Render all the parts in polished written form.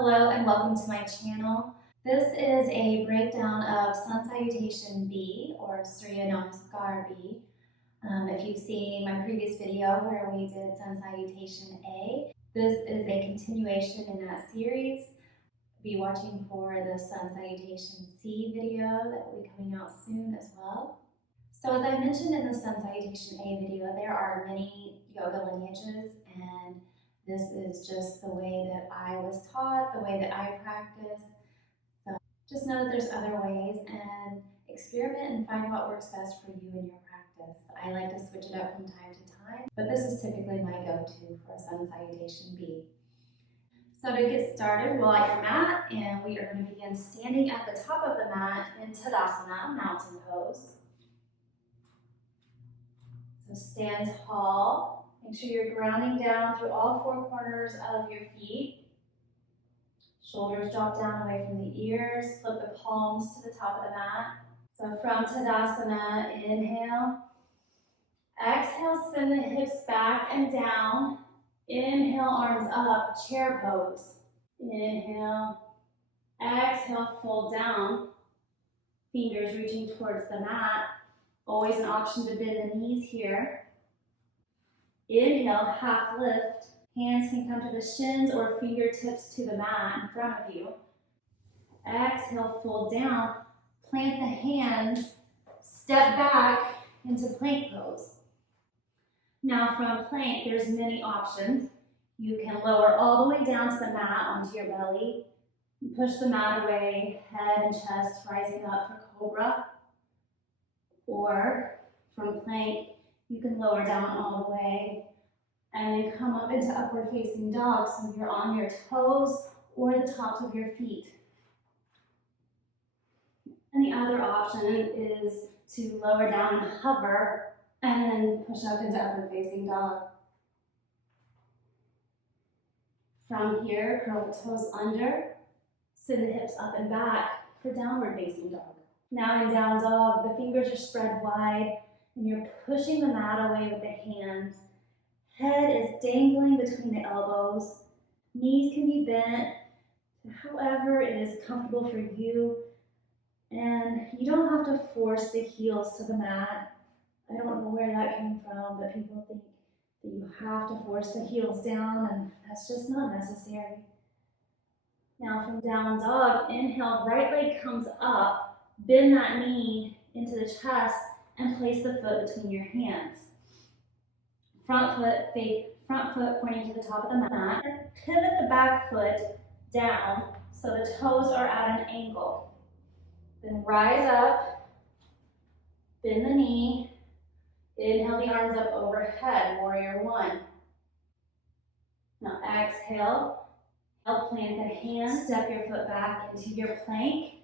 Hello and welcome to my channel. This is a breakdown of Sun Salutation B or Surya Namaskar B. If you've seen my previous video where we did Sun Salutation A, this is a continuation in that series. Be watching for the Sun Salutation C video that will be coming out soon as well. So as I mentioned in the Sun Salutation A video, there are many yoga lineages, and this is just the way that I was taught, the way that I practice. So just know that there's other ways and experiment and find what works best for you in your practice. I like to switch it up from time to time, but this is typically my go-to for Sun Salutation B. So to get started, roll out your mat, and we are going to begin standing at the top of the mat in Tadasana, mountain pose. So stand tall. Make sure you're grounding down through all four corners of your feet. Shoulders drop down away from the ears. Flip the palms to the top of the mat. So from Tadasana, inhale. Exhale, send the hips back and down. Inhale, arms up, chair pose. Inhale. Exhale, fold down. Fingers reaching towards the mat. Always an option to bend the knees here. Inhale, half lift. Hands can come to the shins or fingertips to the mat in front of you. Exhale, fold down. Plant the hands. Step back into plank pose. Now from plank, there's many options. You can lower all the way down to the mat onto your belly. Push the mat away, head and chest rising up for cobra. Or from plank, you can lower down all the way and then come up into upward facing dog, so you're on your toes or the tops of your feet. And the other option is to lower down and hover and then push up into upward facing dog. From here, curl the toes under, send the hips up and back for downward facing dog. Now in down dog, the fingers are spread wide and you're pushing the mat away with the hands. Head is dangling between the elbows. Knees can be bent to however is comfortable for you. And you don't have to force the heels to the mat. I don't know where that came from, but people think that you have to force the heels down, and that's just not necessary. Now from down dog, inhale, right leg comes up, bend that knee into the chest, and place the foot between your hands. Front foot pointing to the top of the mat. Pivot the back foot down so the toes are at an angle. Then rise up, bend the knee, inhale the arms up overhead, warrior one. Now exhale, plant the hands, step your foot back into your plank,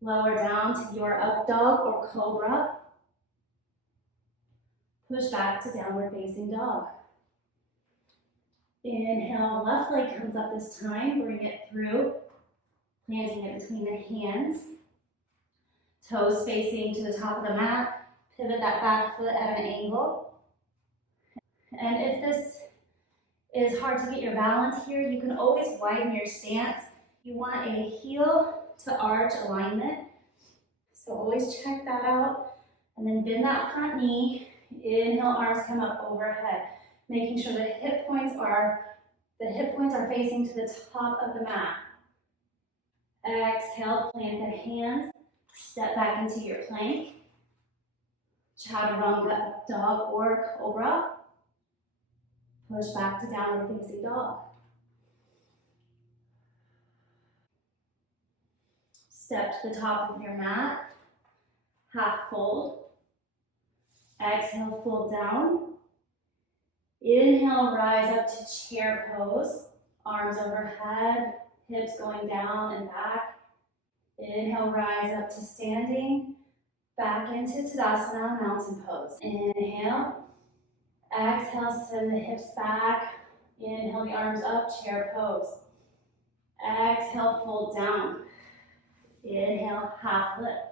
lower down to your up dog or cobra. Push back to downward facing dog. Inhale, left leg comes up this time, bring it through, planting it between the hands. Toes facing to the top of the mat, pivot that back foot at an angle. And if this is hard to get your balance here, you can always widen your stance. You want a heel to arch alignment, so always check that out. And then bend that front knee. Inhale, arms come up overhead, making sure the hip points are facing to the top of the mat. Exhale, plant the hands, step back into your plank. Chaturanga dog or cobra. Push back to downward facing dog. Step to the top of your mat, half fold. Exhale, fold down. Inhale, rise up to chair pose. Arms overhead, hips going down and back. Inhale, rise up to standing. Back into Tadasana, mountain pose. Inhale. Exhale, send the hips back. Inhale, the arms up, chair pose. Exhale, fold down. Inhale, half lift.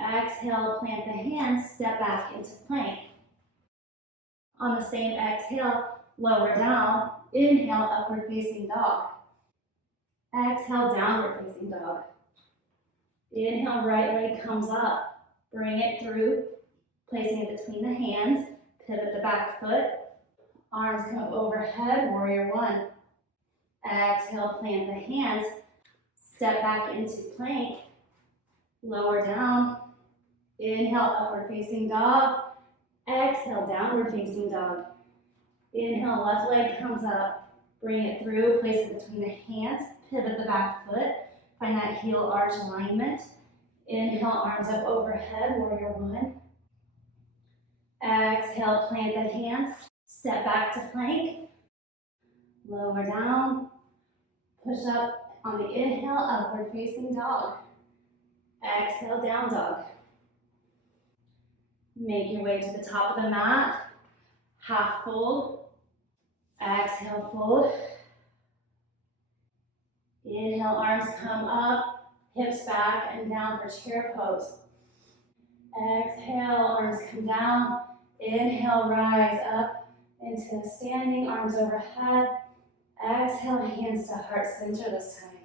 Exhale, plant the hands, step back into plank. On the same exhale, lower down. Inhale, upward facing dog. Exhale, downward facing dog. Inhale, right leg comes up. Bring it through, placing it between the hands. Pivot the back foot. Arms come overhead, warrior one. Exhale, plant the hands. Step back into plank. Lower down. Inhale, upward facing dog. Exhale, downward facing dog. Inhale, left leg comes up. Bring it through, place it between the hands. Pivot the back foot. Find that heel arch alignment. Inhale, arms up overhead, warrior one. Exhale, plant the hands. Step back to plank. Lower down. Push up on the inhale, upward facing dog. Exhale, down dog. Make your way to the top of the mat. Half fold. Exhale, fold. Inhale, arms come up, hips back and down for chair pose. Exhale, arms come down. Inhale, rise up into standing, arms overhead. Exhale, hands to heart center this time.